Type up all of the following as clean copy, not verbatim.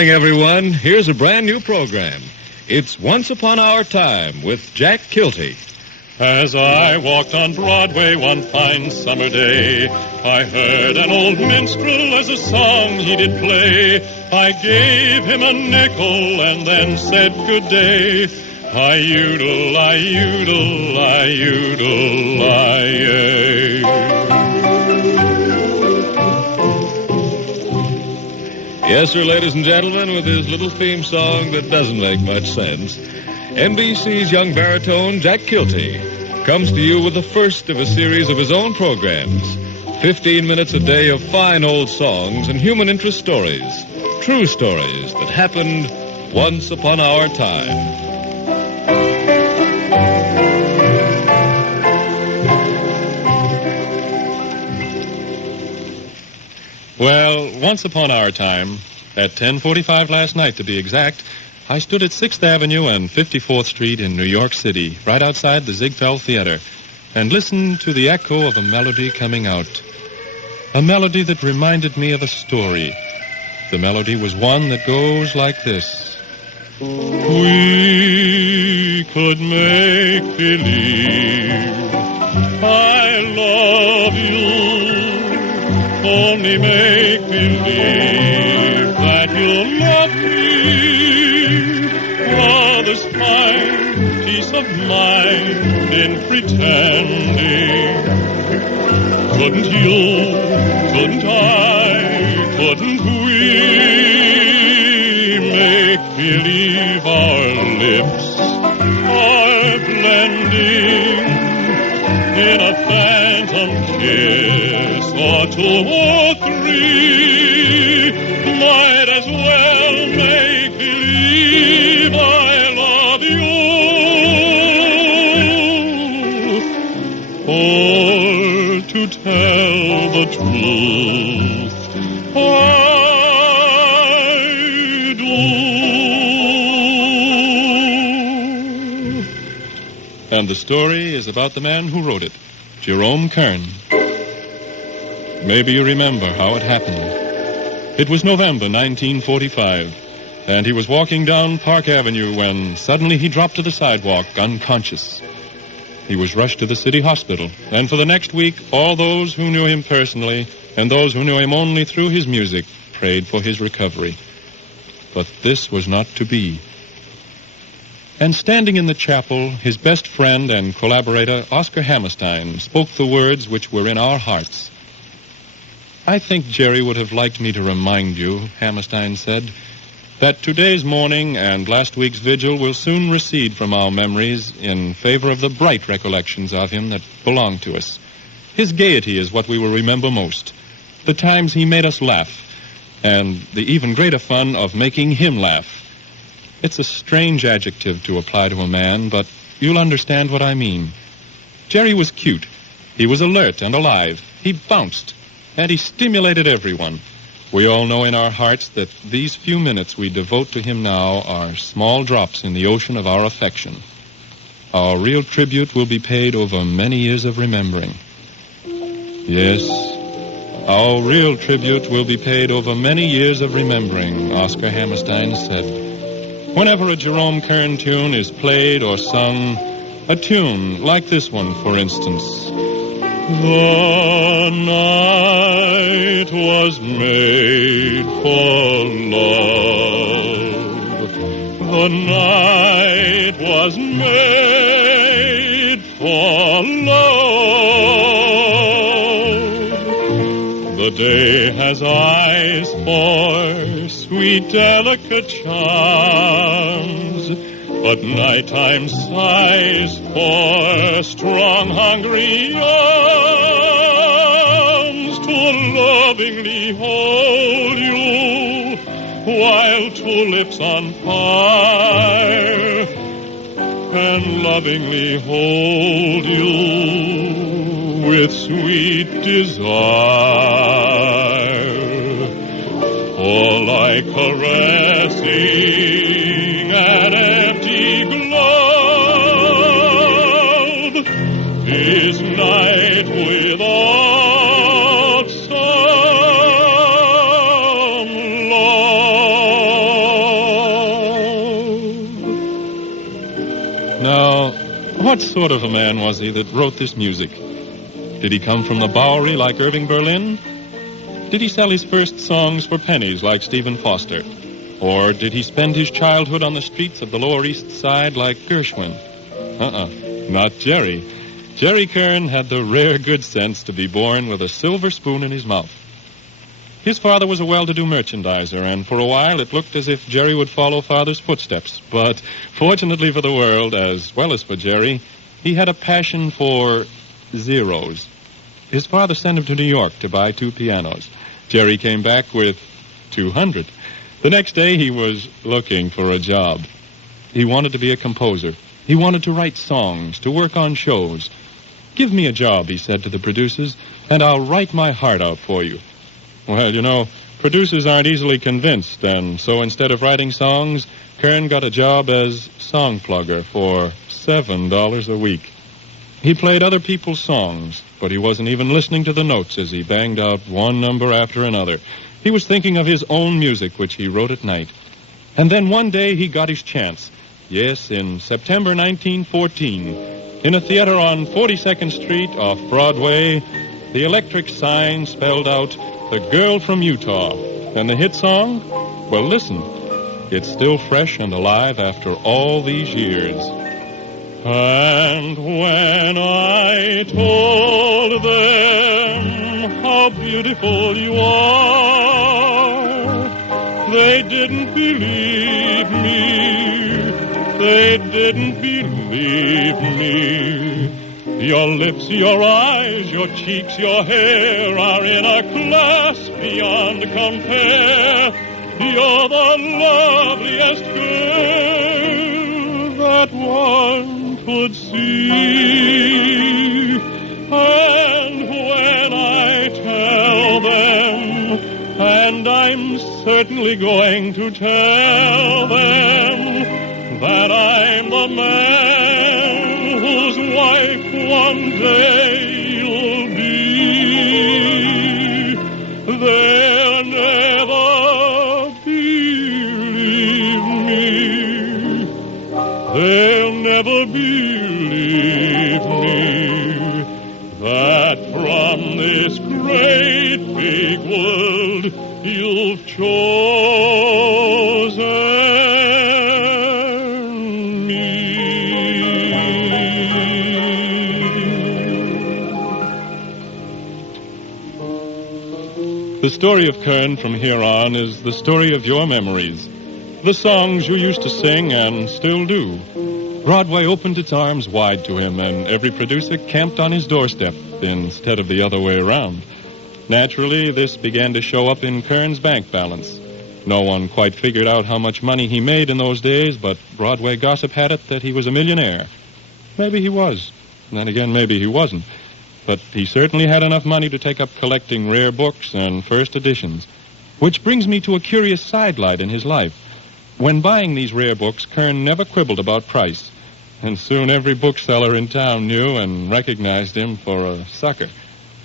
morning, everyone. Here's a brand new program. It's Once Upon Our Time with Jack Kilty. As I walked on Broadway one fine summer day, I heard an old minstrel as a song he did play. I gave him a nickel and then said good day. I-udle, I-udle, I-udle, I-ay. Yes, sir, ladies and gentlemen, with his little theme song that doesn't make much sense, NBC's young baritone, Jack Kilty, comes to you with the first of a series of his own programs. 15 minutes a day of fine old songs and human interest stories. True stories that happened once upon our time. Well, once upon our time, at 10:45 last night to be exact, I stood at 6th Avenue and 54th Street in New York City, right outside the Ziegfeld Theater, and listened to the echo of a melody coming out. A melody that reminded me of a story. The melody was one that goes like this. We could make believe I love you. Only make believe that you'll love me. Others find peace of mind in pretending. Couldn't you, couldn't I, couldn't we make believe our lips are blending in a phantom kiss or two or three? Might as well make believe I love you, or to tell the truth, I do. And the story is about the man who wrote it, Jerome Kern. Maybe you remember how it happened. It was November 1945, and he was walking down Park Avenue when suddenly he dropped to the sidewalk, unconscious. He was rushed to the city hospital, and for the next week, all those who knew him personally and those who knew him only through his music prayed for his recovery. But this was not to be. And standing in the chapel, his best friend and collaborator, Oscar Hammerstein, spoke the words which were in our hearts. I think Jerry would have liked me to remind you, Hammerstein said, that today's mourning and last week's vigil will soon recede from our memories in favor of the bright recollections of him that belong to us. His gaiety is what we will remember most. The times he made us laugh, and the even greater fun of making him laugh. It's a strange adjective to apply to a man, but you'll understand what I mean. Jerry was cute. He was alert and alive. He bounced, and he stimulated everyone. We all know in our hearts that these few minutes we devote to him now are small drops in the ocean of our affection. Our real tribute will be paid over many years of remembering. Yes, our real tribute will be paid over many years of remembering, Oscar Hammerstein said. Whenever a Jerome Kern tune is played or sung, a tune like this one, for instance. The night was made for love. The night was made for love. The day has eyes for sweet, delicate charms, but nighttime sighs for strong, hungry arms to lovingly hold you while two lips on fire and lovingly hold you with sweet desire. For like caressing an empty glove is night without some love. Now, what sort of a man was he that wrote this music? Did he come from the Bowery like Irving Berlin? Did he sell his first songs for pennies like Stephen Foster? Or did he spend his childhood on the streets of the Lower East Side like Gershwin? Not Jerry. Jerry Kern had the rare good sense to be born with a silver spoon in his mouth. His father was a well-to-do merchandiser, and for a while it looked as if Jerry would follow father's footsteps. But fortunately for the world, as well as for Jerry, he had a passion for zeros. His father sent him to New York to buy 2 pianos. Jerry came back with 200. The next day he was looking for a job. He wanted to be a composer. He wanted to write songs, to work on shows. "Give me a job," he said to the producers, "and I'll write my heart out for you." Well, you know, producers aren't easily convinced, and so instead of writing songs, Kern got a job as song plugger for $7 a week. He played other people's songs, but he wasn't even listening to the notes as he banged out one number after another. He was thinking of his own music, which he wrote at night. And then one day he got his chance. Yes, in September 1914, in a theater on 42nd Street off Broadway, the electric sign spelled out, "The Girl from Utah." And the hit song? Well, listen. It's still fresh and alive after all these years. And when I told them how beautiful you are, they didn't believe me. They didn't believe me. Your lips, your eyes, your cheeks, your hair are in a class beyond compare. You're the loveliest girl that one could see. And when I tell them, and I'm certainly going to tell them, that I'm the man whose wife one day you'll be, they'll never believe me. They'll never believe me that from this great big world you've chosen The story of Kern from here on is the story of your memories, the songs you used to sing and still do. Broadway opened its arms wide to him, and every producer camped on his doorstep instead of the other way around. Naturally, this began to show up in Kern's bank balance. No one quite figured out how much money he made in those days, but Broadway gossip had it that he was a millionaire. Maybe he was. And then again, maybe he wasn't. But he certainly had enough money to take up collecting rare books and first editions. Which brings me to a curious sidelight in his life. When buying these rare books, Kern never quibbled about price. And soon every bookseller in town knew and recognized him for a sucker.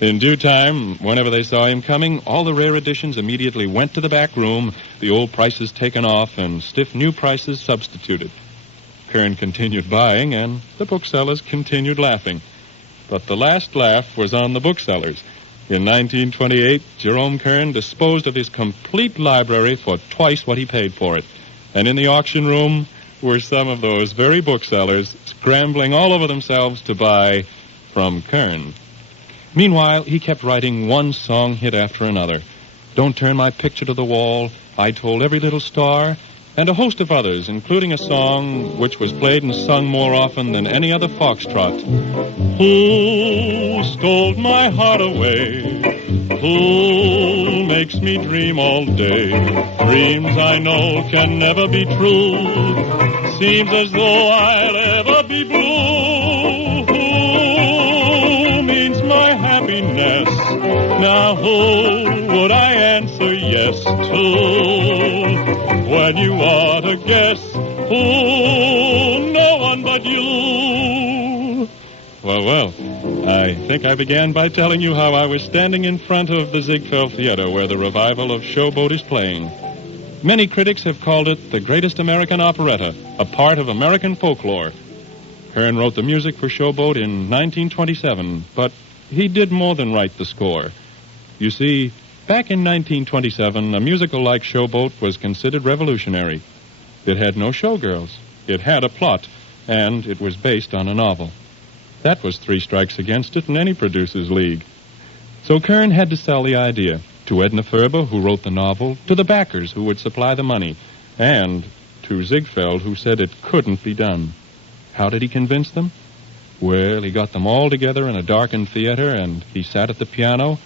In due time, whenever they saw him coming, all the rare editions immediately went to the back room, the old prices taken off, and stiff new prices substituted. Kern continued buying, and the booksellers continued laughing. But the last laugh was on the booksellers. In 1928, Jerome Kern disposed of his complete library for twice what he paid for it. And in the auction room were some of those very booksellers scrambling all over themselves to buy from Kern. Meanwhile, he kept writing one song hit after another. Don't Turn My Picture to the Wall, I Told Every Little Star, and a host of others, including a song which was played and sung more often than any other foxtrot. Who stole my heart away? Who makes me dream all day? Dreams I know can never be true. Seems as though I'll ever be blue. Who means my happiness? Now who would I answer yes to? When you ought to guess, who? No one but you. Well, I think I began by telling you how I was standing in front of the Ziegfeld Theater where the revival of Showboat is playing. Many critics have called it the greatest American operetta, a part of American folklore. Kern wrote the music for Showboat in 1927, but he did more than write the score. You see, back in 1927, a musical like Showboat was considered revolutionary. It had no showgirls. It had a plot, and it was based on a novel. That was 3 strikes against it in any producer's league. So Kern had to sell the idea to Edna Ferber, who wrote the novel, to the backers who would supply the money, and to Ziegfeld, who said it couldn't be done. How did he convince them? Well, he got them all together in a darkened theater, and he sat at the piano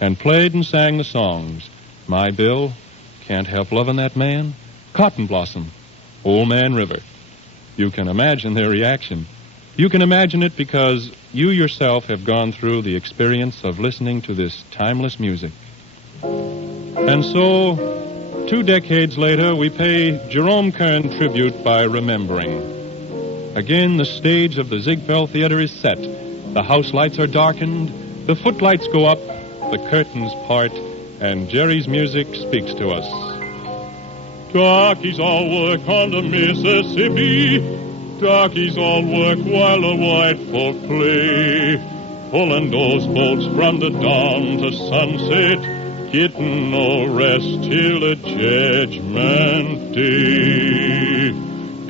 and played and sang the songs. My Bill, Can't Help Loving That Man, Cotton Blossom, Old Man River. You can imagine their reaction. You can imagine it because you yourself have gone through the experience of listening to this timeless music. And so, 2 decades later, we pay Jerome Kern tribute by remembering. Again, the stage of the Ziegfeld Theater is set. The house lights are darkened, the footlights go up, the curtains part, and Jerry's music speaks to us. Darkies all work on the Mississippi. Darkies all work while the white folk play. Pulling those boats from the dawn to sunset, getting no rest till the judgment day.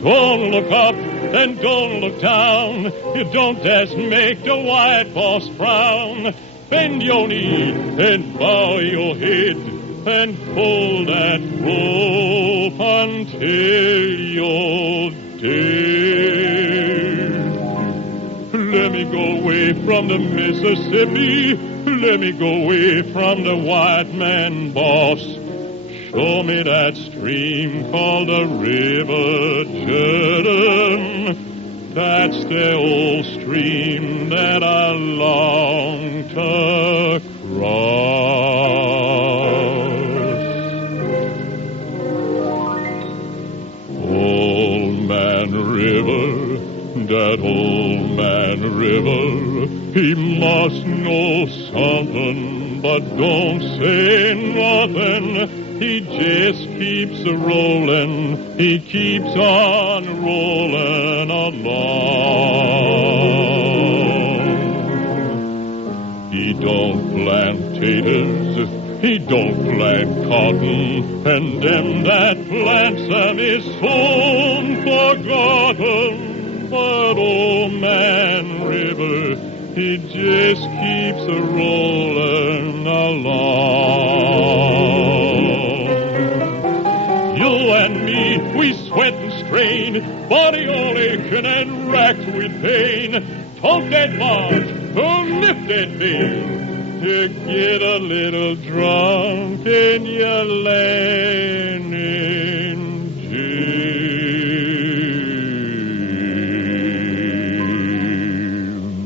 Don't look up and don't look down. You don't just make the white boss frown. Bend your knee and bow your head and pull that rope until you're dead. Let me go away from the Mississippi. Let me go away from the white man boss. Show me that stream called the River Jordan. That's the old stream that I long to cross. Old Man River, that old man River, he must know something, but don't say nothing. He just keeps rolling, he keeps on rolling along. He don't plant taters, he don't plant cotton, and them that plants them is soon forgotten. But old man River, he just keeps rolling along. You and me, we sweat and strain, body all aching and racked with pain. Tote that barge, lift that bale, to get a little drunk and you're laying in jail.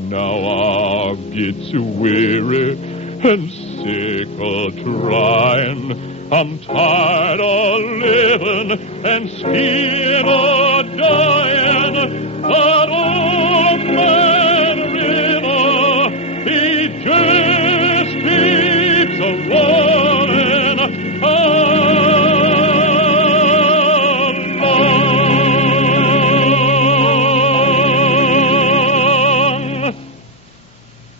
Now I get so weary and sick of trying. I'm tired of living and scared of dying. But old man River, he just keeps a-rolling along.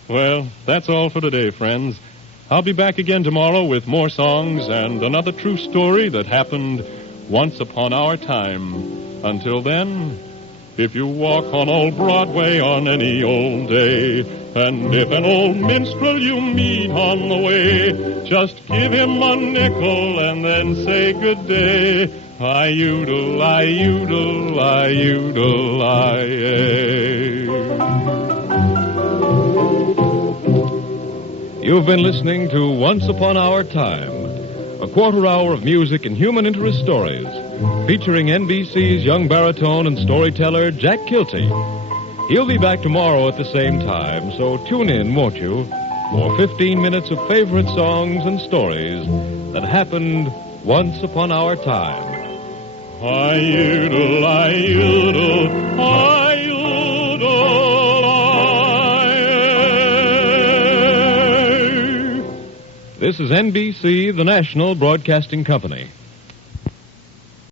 Well, that's all for today, friends. I'll be back again tomorrow with more songs and another true story that happened once upon our time. Until then, if you walk on old Broadway on any old day, and if an old minstrel you meet on the way, just give him a nickel and then say good day. I-udle, I-udle, I-udle, I-ay. You've been listening to Once Upon Our Time, a quarter hour of music and human interest stories, featuring NBC's young baritone and storyteller, Jack Kilty. He'll be back tomorrow at the same time, so tune in, won't you, for 15 minutes of favorite songs and stories that happened once upon our time. I-udle, I-udle, I-udle. This is NBC, the national broadcasting company.